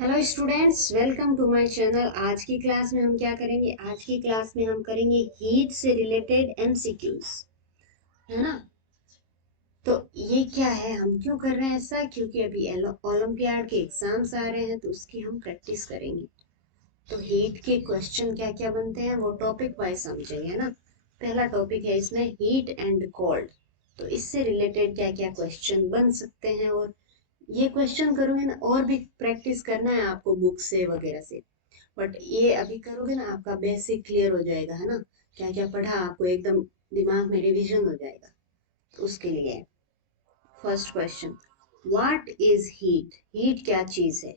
Hello students, welcome to my channel. आज की class में हम क्या करेंगे? आज की क्लास में हम करेंगे हीट से रिलेटेड एमसीक्यूज, है ना। तो ये क्या है, हम क्यों कर रहे हैं ऐसा? क्योंकि अभी ओलंपियाड के एग्जाम्स आ रहे हैं तो उसकी हम प्रैक्टिस करेंगे। तो हीट के क्वेश्चन क्या क्या बनते हैं वो टॉपिक वाइज समझेंगे, है ना। पहला टॉपिक है इसमें हीट एंड कोल्ड। तो इससे रिलेटेड क्या क्या क्वेश्चन बन सकते हैं, और ये क्वेश्चन करोगे ना, और भी प्रैक्टिस करना है आपको बुक से वगैरह से। बट ये अभी करोगे ना, आपका बेसिक क्लियर हो जाएगा, है ना। क्या क्या पढ़ा आपको एकदम दिमाग में रिवीजन हो जाएगा। तो उसके लिए first question, what is heat? Heat क्या चीज है?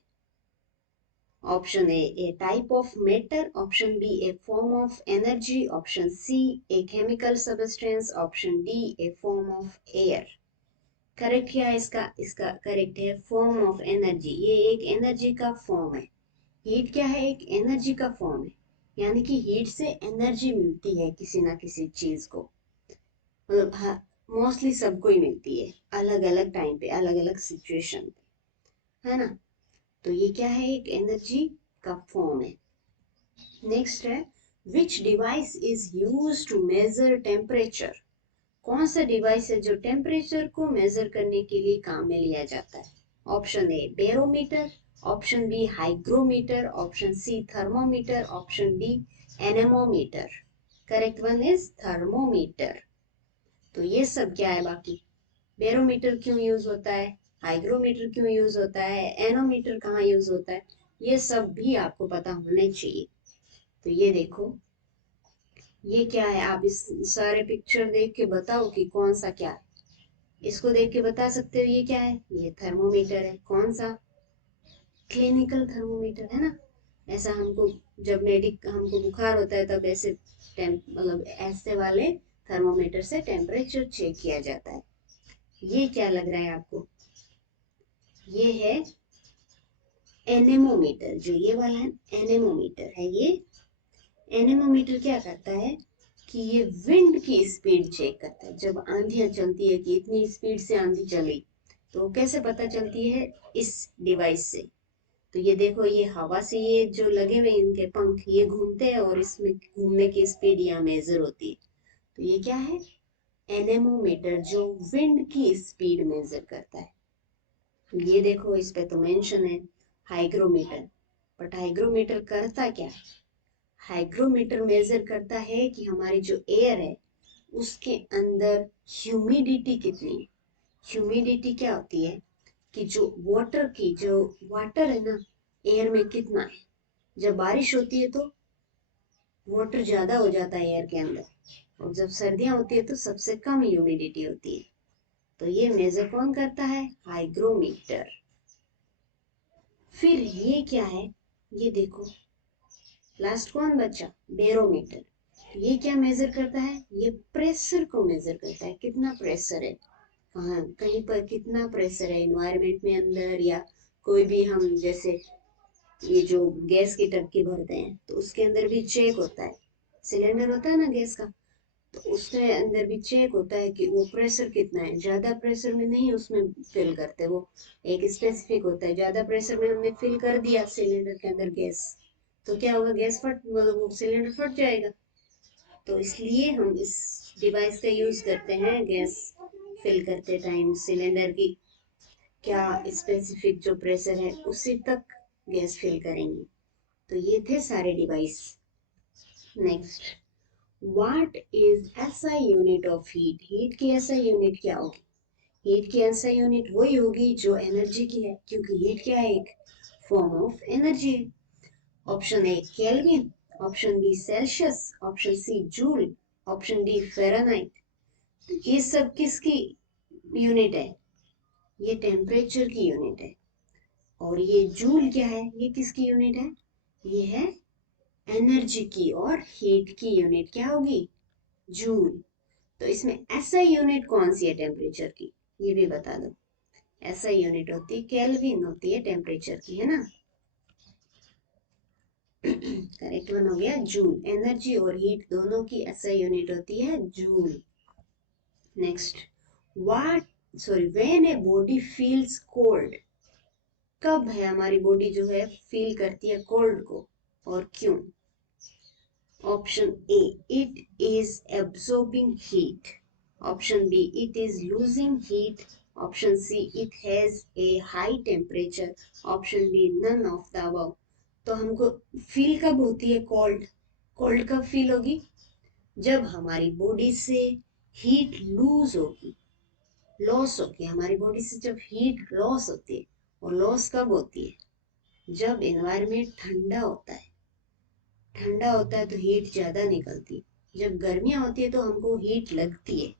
Option A type of matter, option B a form of energy, option C a chemical substance, option D a form of air. Correct क्या है इसका? इसका करेक्ट है फॉर्म ऑफ एनर्जी। ये एक एनर्जी का फॉर्म है। हीट क्या है? एक एनर्जी का फॉर्म है। यानी कि हीट से एनर्जी मिलती है किसी ना किसी चीज को। मतलब मोस्टली सबको ही मिलती है, अलग अलग टाइम पे, अलग अलग सिचुएशन पे, है ना। तो ये क्या है? एक एनर्जी का फॉर्म है। नेक्स्ट है, which device is use to measure temperature? कौन सा डिवाइस है जो टेम्परेचर को मेजर करने के लिए काम में लिया जाता है? Option A barometer, option B hygrometer, option C thermometer, option D anemometer. Correct one is thermometer. तो ये सब क्या है बाकी? बैरोमीटर क्यों यूज होता है, हाइग्रोमीटर क्यों यूज होता है, एनोमीटर कहाँ यूज होता है, ये सब भी आपको पता होने चाहिए। तो ये देखो, ये क्या है? आप इस सारे पिक्चर देख के बताओ कि कौन सा क्या है। इसको देख के बता सकते हो ये क्या है? ये थर्मोमीटर है। कौन सा? क्लिनिकल थर्मोमीटर, है ना। ऐसा हमको जब हमको बुखार होता है तब ऐसे मतलब ऐसे वाले थर्मोमीटर से टेम्परेचर चेक किया जाता है। ये क्या लग रहा है आपको? ये है एनेमोमीटर। जो ये वाला है एनेमोमीटर है ये। एनेमोमीटर क्या करता है कि ये विंड की स्पीड चेक करता है। जब आंधियां चलती है कि इतनी स्पीड से आंधी चली, तो कैसे पता चलती है? इस डिवाइस से। तो ये देखो, ये हवा से ये जो लगे हुए इनके पंख ये घूमते हैं और इसमें घूमने की स्पीड यहाँ मेजर होती है। तो ये क्या है? एनेमोमीटर, जो विंड की स्पीड मेजर करता है। ये देखो, इस पे तो मेंशन है हाइग्रोमीटर। बट हाइग्रोमीटर करता क्या है? हाइग्रोमीटर मेजर करता है कि हमारी जो एयर है उसके अंदर ह्यूमिडिटी कितनी है। ह्यूमिडिटी क्या होती है कि जो वाटर है ना एयर में कितना है। जब बारिश होती है तो वाटर ज्यादा हो जाता है एयर के अंदर, और जब सर्दियां होती है तो सबसे कम ह्यूमिडिटी होती है। तो ये मेजर कौन करता है? हाइग्रोमीटर। फिर ये क्या है? ये देखो, लास्ट कौन बचा? बैरोमीटर। ये क्या मेजर करता है? ये प्रेशर को मेजर करता है, कितना प्रेशर है, कहाँ कहीं पर कितना प्रेशर है इन्वायरमेंट में अंदर, या कोई भी हम जैसे ये जो गैस की टंकी भरते हैं तो उसके अंदर भी चेक होता है। सिलेंडर होता है ना गैस का, तो उसके अंदर भी चेक होता है कि वो प्रेशर कितना है। ज्यादा प्रेशर में नहीं उसमें फिल करते, वो एक स्पेसिफिक होता है। ज्यादा प्रेशर में हमने फिल कर दिया सिलेंडर के अंदर गैस, तो क्या होगा? गैस फट मतलब वो सिलेंडर फट जाएगा। तो इसलिए हम इस डिवाइस का यूज करते हैं गैस फिल करते टाइम। सिलेंडर की क्या स्पेसिफिक जो प्रेशर है उसी तक गैस फिल करेंगे। तो ये थे सारे device. Next, what is SI unit of heat? Heat की एसआई यूनिट क्या होगी? हीट की एसआई यूनिट वही होगी जो एनर्जी की है, क्योंकि हीट क्या है? एक फॉर्म ऑफ एनर्जी है। Option A kelvin, option B Celsius, option C joule, option D Fahrenheit. तो ये सब किसकी यूनिट है? ये टेम्परेचर की यूनिट है। और ये जूल क्या है? ये किसकी यूनिट है? ये है एनर्जी की। और हीट की यूनिट क्या होगी? जूल। तो इसमें एसआई यूनिट कौन सी है टेम्परेचर की? ये भी बता दो। एसआई यूनिट होती है केल्विन, होती है टेम्परेचर की, है ना। करेक्ट वन हो गया जूल। एनर्जी और हीट दोनों की एसआई यूनिट होती है joule. Next, what when a body feels cold? कब है हमारी बॉडी जो है फील करती है कोल्ड को और क्यों? Option A, it is absorbing heat. Option B, it is losing heat. Option C, it has a high temperature. Option D, none of the above. तो हमको फील कब होती है कोल्ड? कोल्ड कब फील होगी? जब हमारी बॉडी से हीट लूज होगी, लॉस होगी। हमारी बॉडी से जब हीट लॉस होती है, और लॉस कब होती है? जब एनवायरमेंट ठंडा होता है। ठंडा होता है तो हीट ज्यादा निकलती है। जब गर्मियां होती है तो हमको हीट लगती है,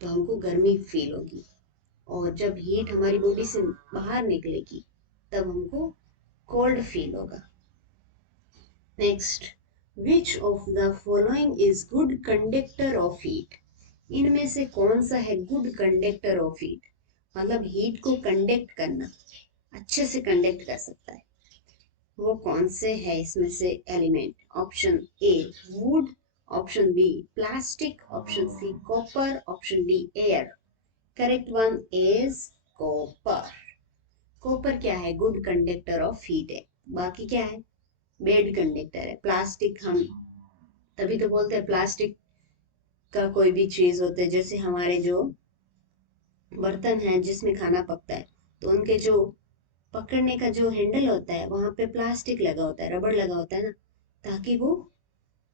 तो हमको गर्मी फील होगी। और जब हीट हमारी बॉडी से बाहर निकलेगी तब हमको कोल्ड फील होगा। Next, which of the following is good conductor of heat? इनमें से कौन सा है गुड कंडक्टर ऑफ हीट? मतलब हीट को कंडक्ट करना, अच्छे से कंडक्ट कर सकता है, वो कौन से है इसमें से element? Option A, wood. Option B, plastic. Option C, copper. Option D, air. Correct one is copper. Copper क्या है? गुड कंडक्टर ऑफ हीट है। बाकी क्या है? बैड कंडक्टर है। प्लास्टिक, हम तभी तो बोलते हैं प्लास्टिक का कोई भी चीज होते है, जैसे हमारे जो बर्तन है जिसमें खाना पकता है, तो उनके जो पकड़ने का जो हैंडल होता है वहां पे प्लास्टिक लगा होता है, रबड़ लगा होता है ना, ताकि वो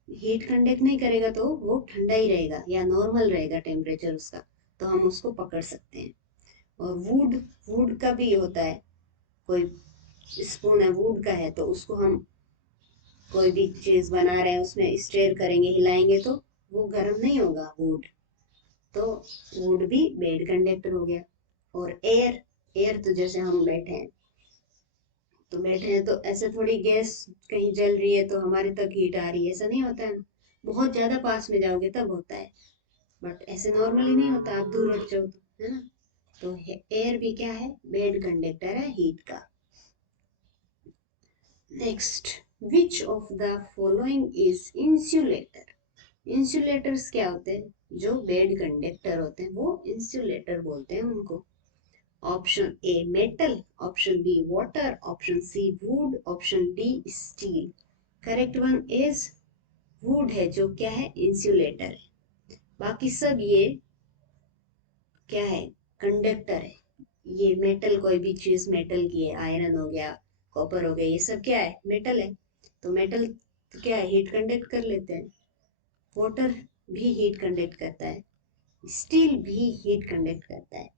हीट कंडक्ट नहीं करेगा, तो वो ठंडा ही रहेगा या नॉर्मल रहेगा टेम्परेचर उसका, तो हम उसको पकड़ सकते हैं। और वुड, वुड का भी होता है, कोई स्पून है वुड का है, तो उसको हम कोई भी चीज बना रहे हैं उसमें स्टेयर करेंगे, हिलाएंगे तो वो गर्म नहीं होगा वुड, तो वुड भी बेड कंडक्टर हो गया। और एयर, एयर तो जैसे हम बैठे हैं तो ऐसे थोड़ी गैस कहीं जल रही है तो हमारे तक हीट आ रही है, ऐसा नहीं होता है ना। बहुत ज्यादा पास में जाओगे तब होता है, बट ऐसे नॉर्मली नहीं होता, आप दूर हट जाओ तो, है ना। तो एयर भी क्या है? बेड कंडक्टर है हीट का। Next, which of the following is insulator? Insulators क्या होते हैं? जो बेड कंडक्टर होते हैं वो इंसुलेटर बोलते हैं उनको। Option A, metal. Option B, water. Option C, wood. Option D, steel. Correct one is wood है, जो क्या है? इंसुलेटर है। बाकी सब ये क्या है? कंडक्टर है। ये मेटल, कोई भी चीज मेटल की है, आयरन हो गया, कॉपर हो गया, ये सब क्या है? मेटल है। तो मेटल तो क्या है? हीट कंडक्ट कर लेते हैं। वाटर भी हीट कंडक्ट करता है, स्टील भी हीट कंडक्ट करता है।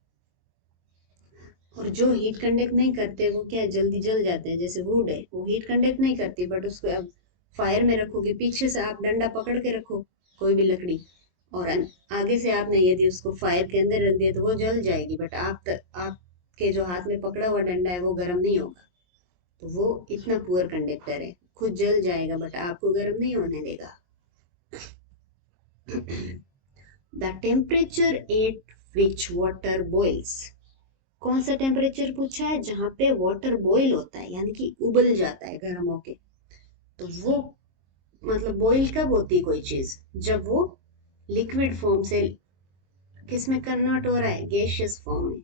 और जो हीट कंडक्ट नहीं करते वो क्या है? जल्दी जल जाते हैं। जैसे वुड है, वो हीट कंडक्ट नहीं करती, बट उसको अब फायर में रखोगे, पीछे से आप डंडा पकड़ के रखो कोई भी लकड़ी, और आगे से आपने यदि उसको फायर के अंदर रख दिया तो वो जल जाएगी, बट आपके जो हाथ में पकड़ा हुआ डंडा है वो गर्म नहीं होगा। तो वो इतना पुअर कंडक्टर है, खुद जल जाएगा बट आपको गर्म नहीं होने देगा। The temperature at which water boils? कौन सा टेम्परेचर पूछा है? जहां पे वाटर बॉईल होता है, यानी कि उबल जाता है गर्म होके। तो वो मतलब बॉईल कब होती है कोई चीज? जब वो लिक्विड फॉर्म से किस में कन्वर्ट हो रहा है? गैसियस फॉर्म में।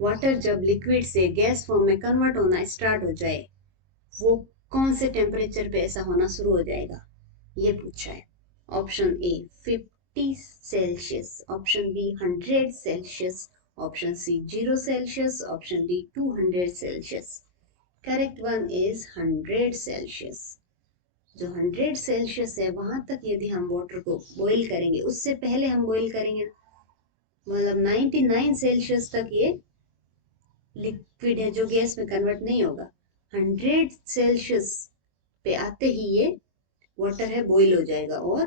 वाटर जब लिक्विड से गैस फॉर्म में कन्वर्ट होना स्टार्ट हो जाए, वो कौन से टेम्परेचर पे ऐसा होना शुरू हो जाएगा, ये पूछा है। Option A, 50 Celsius. Option B, 100 Celsius. Option C, 0 Celsius. Option D, 200 Celsius. Correct one is 100 Celsius. जो 100 सेल्सियस है वहां तक यदि हम वाटर को बॉईल करेंगे, उससे पहले हम बॉईल करेंगे, मतलब 99 सेल्सियस तक ये लिक्विड है जो गैस में कन्वर्ट नहीं होगा। 100 सेल्सियस पे आते ही ये वाटर है बॉईल हो जाएगा और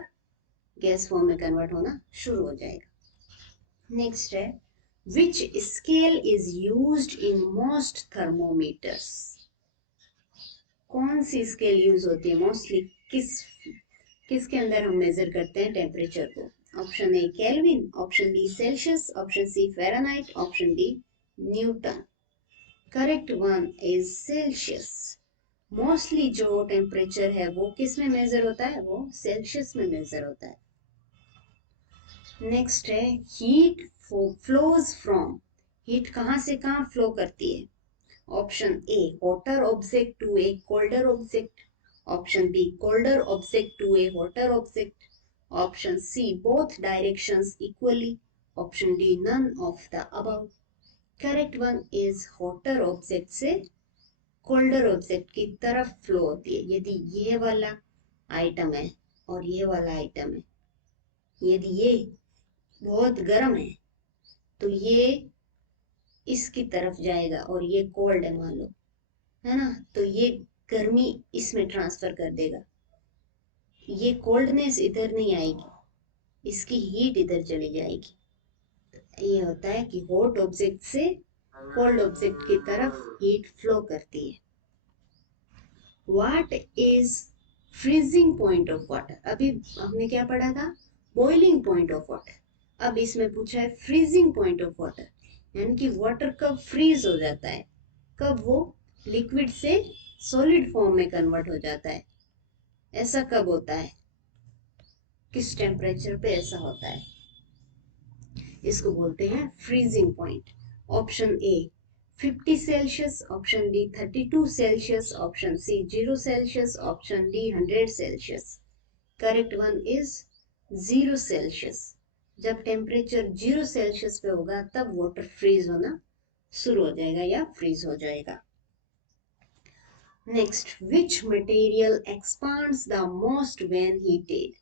गैस फॉर्म में कन्वर्ट होना शुरू हो जाएगा। नेक्स्ट है, which scale is used in most thermometers? कौन सी स्केल यूज होती है मोस्टली? किसके अंदर हम मेजर करते हैं टेम्परेचर को? Option A, kelvin. Option B, Celsius. Option C, Fahrenheit. Option D, Newton. Correct one is Celsius. Mostly जो टेम्परेचर है वो किस में मेजर होता है? वो सेल्सियस में मेजर होता है। नेक्स्ट है, हीट फ्लोज फ्रॉम? हीट कहाँ से कहाँ फ्लो करती है? Option A hotter object to a colder object, option B colder object to a hotter object, option C both directions equally, option D none of the above. Correct one is hotter object से colder object की तरफ flow होती है। यदि ये वाला item है और ये वाला आइटम है, यदि ये बहुत गर्म है तो ये इसकी तरफ जाएगा और ये कोल्ड है मान लो, है ना, तो ये गर्मी इसमें ट्रांसफर कर देगा, ये कोल्डनेस इधर नहीं आएगी, इसकी हीट इधर चली जाएगी। ये होता है कि हॉट ऑब्जेक्ट से कोल्ड ऑब्जेक्ट की तरफ हीट फ्लो करती है। What is freezing point of water? अभी हमने क्या पढ़ा था? Boiling point of water. अब इसमें पूछा है फ्रीजिंग पॉइंट ऑफ वाटर, यानी कि वाटर कब फ्रीज हो जाता है, कब वो लिक्विड से सॉलिड फॉर्म में कन्वर्ट हो जाता है, ऐसा कब होता है, किस टेम्परेचर पे ऐसा होता है, इसको बोलते हैं freezing point. Option A 50 Celsius, option B 32 Celsius, option C 0 Celsius, option D 100 Celsius. Correct one is 0 Celsius. जब टेम्परेचर 0 सेल्सियस पे होगा तब वाटर फ्रीज होना शुरू हो जाएगा या फ्रीज हो जाएगा। Next, which material expands the most when heated?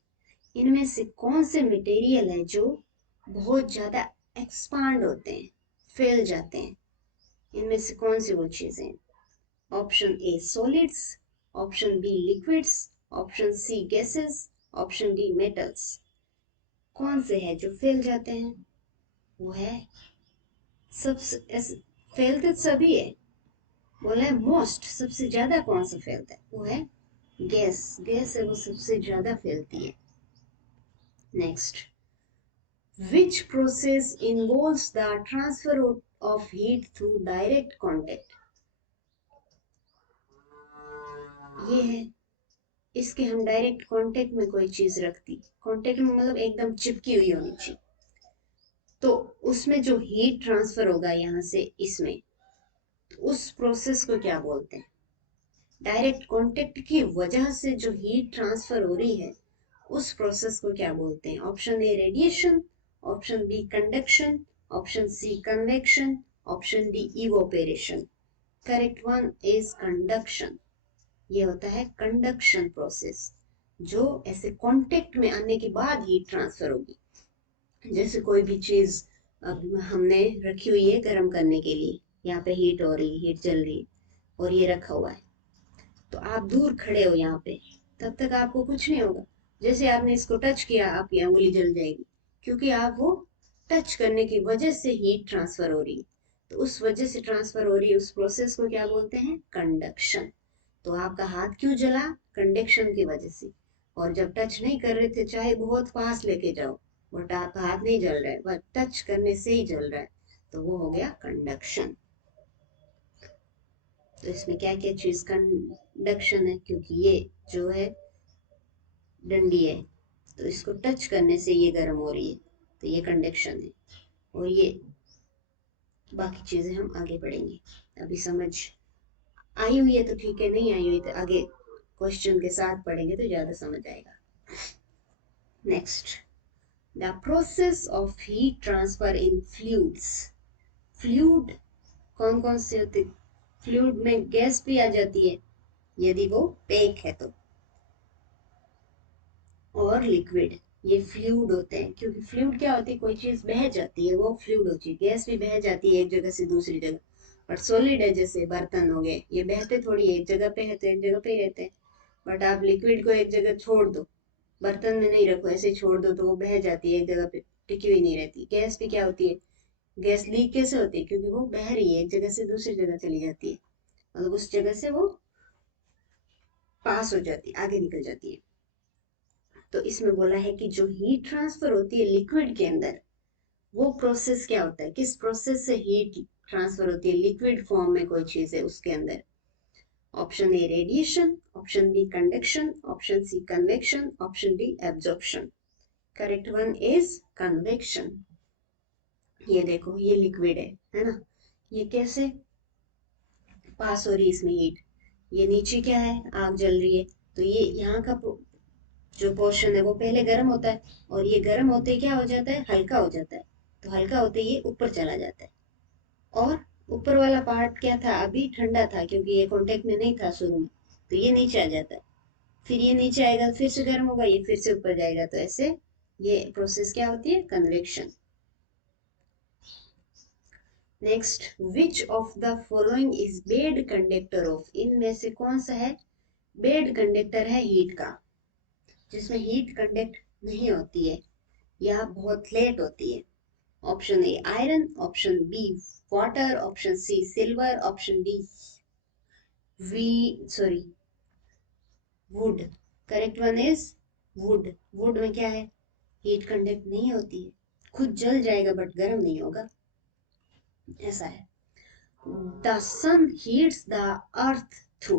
इनमें से कौन से मटेरियल है जो बहुत ज्यादा एक्सपांड होते हैं, फैल जाते हैं? इनमें से कौन सी वो चीजें? Option A solids, option B liquids, option C gases, option D metals. कौन से है जो फैल जाते हैं? वो है सबसे फैलते सभी है, बोला है मोस्ट, सबसे ज्यादा कौन सा फैलता है? वो है गैस। गैस है वो सबसे ज्यादा फैलती है। Next, which process involves the transfer of heat through direct contact? ये है, इसके हम डायरेक्ट कांटेक्ट में कोई चीज रखती, कांटेक्ट में मतलब एकदम चिपकी हुई होनी चाहिए, तो उसमें जो हीट ट्रांसफर होगा यहाँ से इसमें, तो उस प्रोसेस को क्या बोलते हैं? डायरेक्ट कांटेक्ट की वजह से जो हीट ट्रांसफर हो रही है उस प्रोसेस को क्या बोलते हैं? Option A radiation, option B conduction, option C convection, option D evaporation. Correct one is conduction. ये होता है कंडक्शन प्रोसेस, जो ऐसे कांटेक्ट में आने के बाद हीट ट्रांसफर होगी। जैसे कोई भी चीज हमने रखी हुई है गर्म करने के लिए, यहाँ पे हीट हो रही, हीट चल रही है और ये रखा हुआ है, तो आप दूर खड़े हो यहाँ पे, तब तक आपको कुछ नहीं होगा। जैसे आपने इसको टच किया आपकी उंगली जल जाएगी, क्योंकि आप वो टच करने की वजह से हीट ट्रांसफर हो रही है, तो उस वजह से ट्रांसफर हो रही है उस प्रोसेस को क्या बोलते हैं? कंडक्शन। तो आपका हाथ क्यों जला? कंडक्शन की वजह से। और जब टच नहीं कर रहे थे, चाहे बहुत पास लेके जाओ, बट आपका हाथ नहीं जल रहा है, बट टच करने से ही जल रहा है, तो वो हो गया कंडक्शन। तो इसमें क्या क्या चीज कंडक्शन है? क्योंकि ये जो है डंडी है, तो इसको टच करने से ये गर्म हो रही है, तो ये कंडक्शन है। और ये बाकी चीजें हम आगे पढ़ेंगे। अभी समझ आई हुई है तो ठीक है, नहीं आई हुई तो आगे क्वेश्चन के साथ पढ़ेंगे तो ज्यादा समझ आएगा। Next, the process of heat transfer in fluids. Fluid कौन कौन से होते? फ्लूइड में गैस भी आ जाती है यदि वो पेक है तो, और लिक्विड, ये फ्लूइड होते हैं। क्योंकि फ्लूइड क्या होती है? कोई चीज बह जाती है, वो फ्लूइड होती है। गैस भी बह जाती है एक जगह से दूसरी जगह, बट सॉलिड है, जैसे बर्तन हो गए, ये बहते थोड़ी एक जगह पे है तो एक जगह पे ही रहते हैं। बट आप लिक्विड को एक जगह छोड़ दो, बर्तन में नहीं रखो, ऐसे छोड़ दो तो वो बह जाती है, एक जगह पे टिकी हुई नहीं रहती। गैस भी क्या होती है? गैस लीक कैसे होती है? क्योंकि वो बह रही है, एक जगह से दूसरी जगह चली जाती है, मतलब उस जगह से वो पास हो जाती है, आगे निकल जाती है। तो इसमें बोला है कि जो हीट ट्रांसफर होती है लिक्विड के अंदर, वो प्रोसेस क्या होता है? किस प्रोसेस से हीट ट्रांसफर होती है लिक्विड फॉर्म में कोई चीज है उसके अंदर? Option A radiation, option B conduction, option C convection, option D absorption. Correct one is convection. ये देखो, ये लिक्विड है ना, ये कैसे पास हो रही है इसमें हीट, ये नीचे क्या है, आग जल रही है, तो ये यहाँ का जो पोर्शन है वो पहले गर्म होता है, और ये गर्म होते ही क्या हो जाता है, हल्का हो जाता है, तो हल्का होते ही ये ऊपर चला जाता है, और ऊपर वाला पार्ट क्या था, अभी ठंडा था क्योंकि ये कांटेक्ट में नहीं था शुरू में, तो ये नीचे आ जाता है, फिर ये नीचे आएगा, फिर से गर्म होगा, ये फिर से ऊपर जाएगा, तो ऐसे ये प्रोसेस क्या होती है, convection. Next, which of the following is bad conductor of, इनमें से कौन सा है बेड कंडक्टर है हीट का, जिसमें हीट कंडक्ट नहीं होती है या बहुत लेट होती है। Option A iron, option B water, option C silver, option D वी sorry wood. Correct one is wood. Wood में क्या है, हीट कंडक्ट नहीं होती है, खुद जल जाएगा बट गर्म नहीं होगा, ऐसा है। The sun heats the earth through,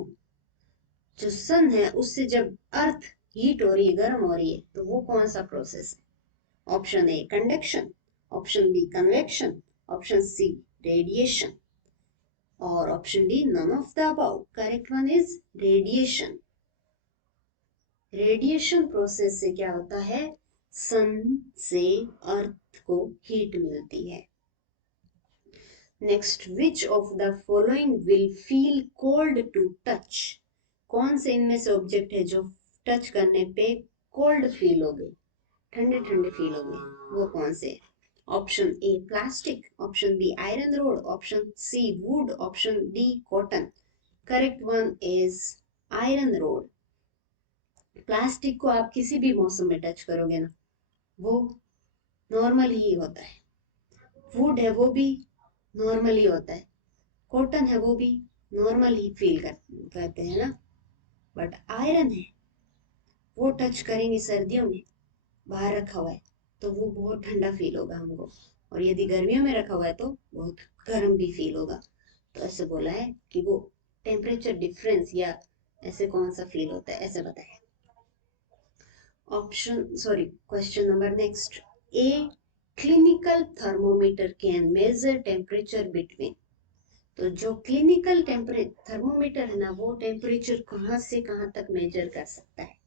जो सन है उससे जब अर्थ हीट हो रही है, गर्म हो रही है, तो वो कौन सा प्रोसेस है। Option A conduction, option B convection, option C radiation, और option D none of the above. Correct one is radiation. Radiation process से क्या होता है, सन से अर्थ को हीट मिलती है। Next, which of the following will feel cold to touch, कौन से इनमें से ऑब्जेक्ट है जो टच करने पे कोल्ड फील हो गई, ठंडे ठंडे फील हो गए, वो कौन से। Option A plastic, option B iron rod, option C wood, option D cotton. Correct one is iron rod. Plastic को आप किसी भी मौसम में टच करोगे ना, वो नॉर्मल ही होता है, वुड है वो भी नॉर्मल ही होता है, कॉटन है वो भी नॉर्मल ही करते हैं ना, बट आयरन है वो टच करेंगे सर्दियों में, बाहर रखा हुआ है तो वो बहुत ठंडा फील होगा हमको, और यदि गर्मियों में रखा हुआ है तो बहुत गर्म भी फील होगा। तो ऐसे बोला है कि वो टेम्परेचर डिफरेंस या ऐसे कौन सा फील होता है, ऐसे बताया। Option sorry question number next, a clinical thermometer can measure temperature between, तो जो क्लिनिकल थर्मोमीटर है ना, वो टेम्परेचर कहाँ से कहाँ तक मेजर कर सकता है।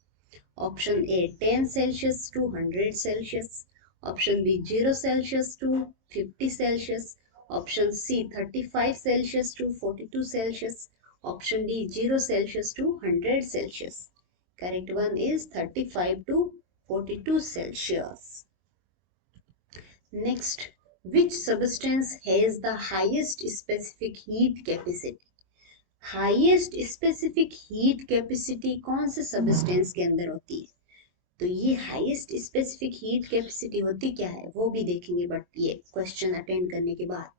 Option A 10 Celsius to 100 Celsius, option B 0 Celsius to 50 Celsius, option C 35 Celsius to 42 Celsius, option D 0 Celsius to 100 Celsius. Correct one is 35 to 42 Celsius. Next, which substance has the highest specific heat capacity? Highest specific heat capacity कौन से substance के अंदर होती है, तो ये highest specific heat capacity होती क्या है वो भी देखेंगे, बट ये क्वेश्चन अटेंड करने के बाद।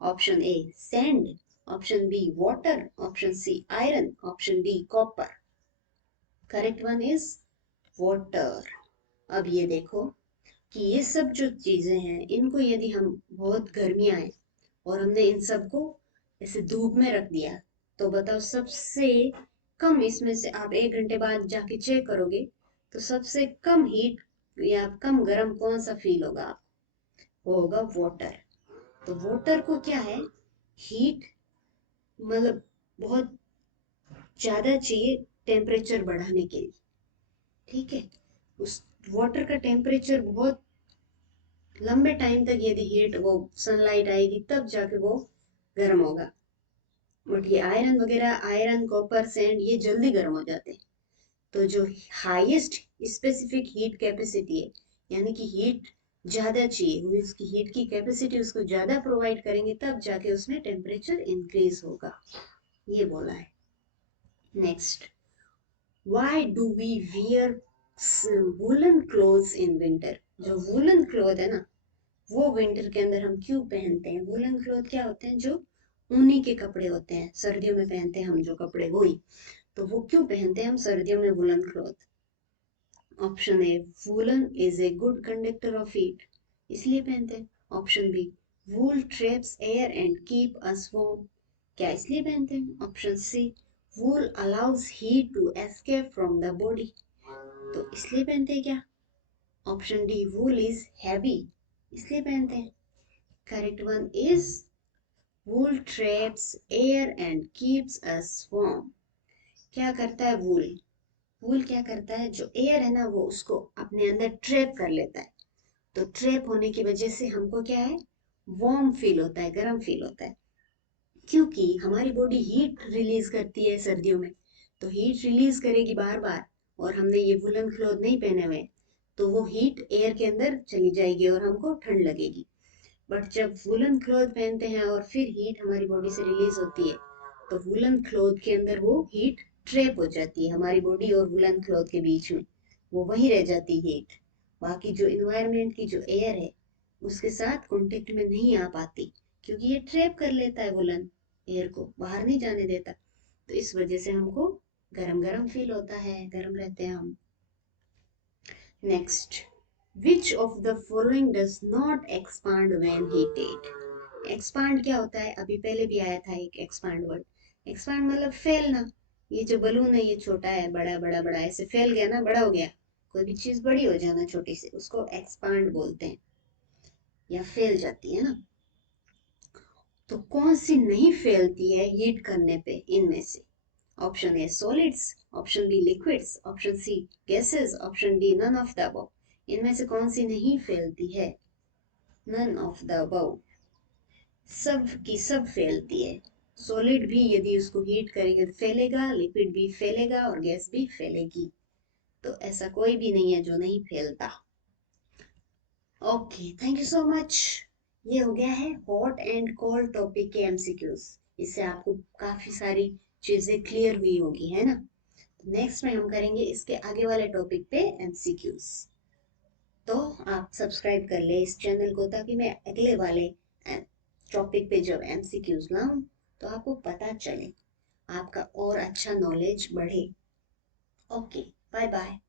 Option A sand, option B water, option C iron, option D copper. Correct one is water. अब ये देखो कि ये सब जो चीजें हैं, इनको यदि हम बहुत गर्मियां आए और हमने इन सबको ऐसे धूप में रख दिया, तो बताओ सबसे कम इसमें से आप 1 घंटे बाद जाके चेक करोगे तो सबसे कम हीट या कम गर्म कौन सा फील होगा आप, वो होगा वाटर। तो वाटर को क्या है, हीट मतलब बहुत ज्यादा चाहिए टेम्परेचर बढ़ाने के लिए, ठीक है। उस वाटर का टेम्परेचर बहुत लंबे टाइम तक यदि हीट वो सनलाइट आएगी तब जाके वो गर्म होगा, बट ये आयरन वगैरह, आयरन कॉपर सैंड, ये जल्दी गर्म हो जाते हैं। तो जो हाईएस्ट स्पेसिफिक हीट कैपेसिटी है, यानी कि हीट ज्यादा चाहिए, वो इसकी हीट की कैपेसिटी उसको ज्यादा प्रोवाइड करेंगे तब जाके उसमें टेम्परेचर इंक्रीज होगा, ये बोला है। Next, why do we wear woollen clothes in winter, जो वुलन क्लोथ है ना, वो विंटर के अंदर हम क्यों पहनते हैं। वुलन क्लोथ क्या होते हैं, जो ऊनी के कपड़े होते हैं, सर्दियों में पहनते हैं हम जो कपड़े, वही तो वो क्यों पहनते हैं हम सर्दियों में woollen cloth. Option A woollen is a good conductor of heat, इसलिए पहनते हैं। Option B wool traps air and keep us warm, क्या इसलिए पहनते हैं। Option C wool allows heat to escape from the body, तो इसलिए पहनते हैं क्या। Option D wool is heavy, इसलिए पहनते हैं। Correct one is wool traps air and keeps us warm. क्या करता है वूल? वूल क्या करता है, जो एयर है ना वो उसको अपने अंदर ट्रैप कर लेता है। तो ट्रैप होने की वजह से हमको क्या है, वार्म फील होता है, गर्म फील होता है। क्योंकि हमारी बॉडी हीट रिलीज करती है सर्दियों में, तो हीट रिलीज करेगी बार बार, और हमने ये वुलन क्लॉथ नहीं पहने हुए, तो वो हीट एयर के अंदर चली जाएगी और हमको ठंड लगेगी। बट जब वुलन क्लॉथ पहनते हैं और फिर हीट हमारी बॉडी से रिलीज होती है, तो वुलन क्लॉथ के अंदर वो हीट ट्रैप हो जाती है हमारी बॉडी और वुलन क्लॉथ के बीच में, वो वहीं रह जाती है हीट। बाकी जो इन्वायरमेंट की जो एयर है उसके साथ कांटेक्ट में नहीं आ पाती, क्योंकि ये ट्रैप कर लेता है वुलन, एयर को बाहर नहीं जाने देता। तो इस वजह से हमको गरम गरम फील होता है, गरम रहते हैं हम। Next, which of the following does not expand when heated. Expand क्या होता है, अभी पहले भी आया था एक एक्सपांड वर्ड। एक्सपांड मतलब फैलना। ये जो बलून है ये छोटा है, बड़ा बड़ा बड़ा ऐसे फैल गया ना, बड़ा हो गया। कोई भी चीज बड़ी हो जाना छोटी से, उसको एक्सपांड बोलते हैं, या फैल जाती है ना। तो कौन सी नहीं फैलती है हीट करने पे इनमें से? Option A solids, option B liquids, option C gases, option D none of the above. इनमें से कौन सी नहीं फैलती है? None of the above. सब की सब फैलती है। सॉलिड भी यदि उसको हीट करेंगे तो फैलेगा, लिक्विड भी फैलेगा और गैस भी फैलेगी। तो ऐसा कोई भी नहीं है जो नहीं फैलता। Okay, thank you so much. ये हो गया है हॉट एंड कोल्ड टॉपिक के एमसीक्यूज। इससे आपको काफी सारी चीजें क्लियर हुई होगी, है ना। नेक्स्ट में हम करेंगे इसके आगे वाले टॉपिक पे एमसीक्यूज। तो आप सब्सक्राइब कर ले इस चैनल को, ताकि मैं अगले वाले टॉपिक पे जब एमसीक्यूज लाऊं तो आपको पता चले, आपका और अच्छा नॉलेज बढ़े। Okay, bye bye.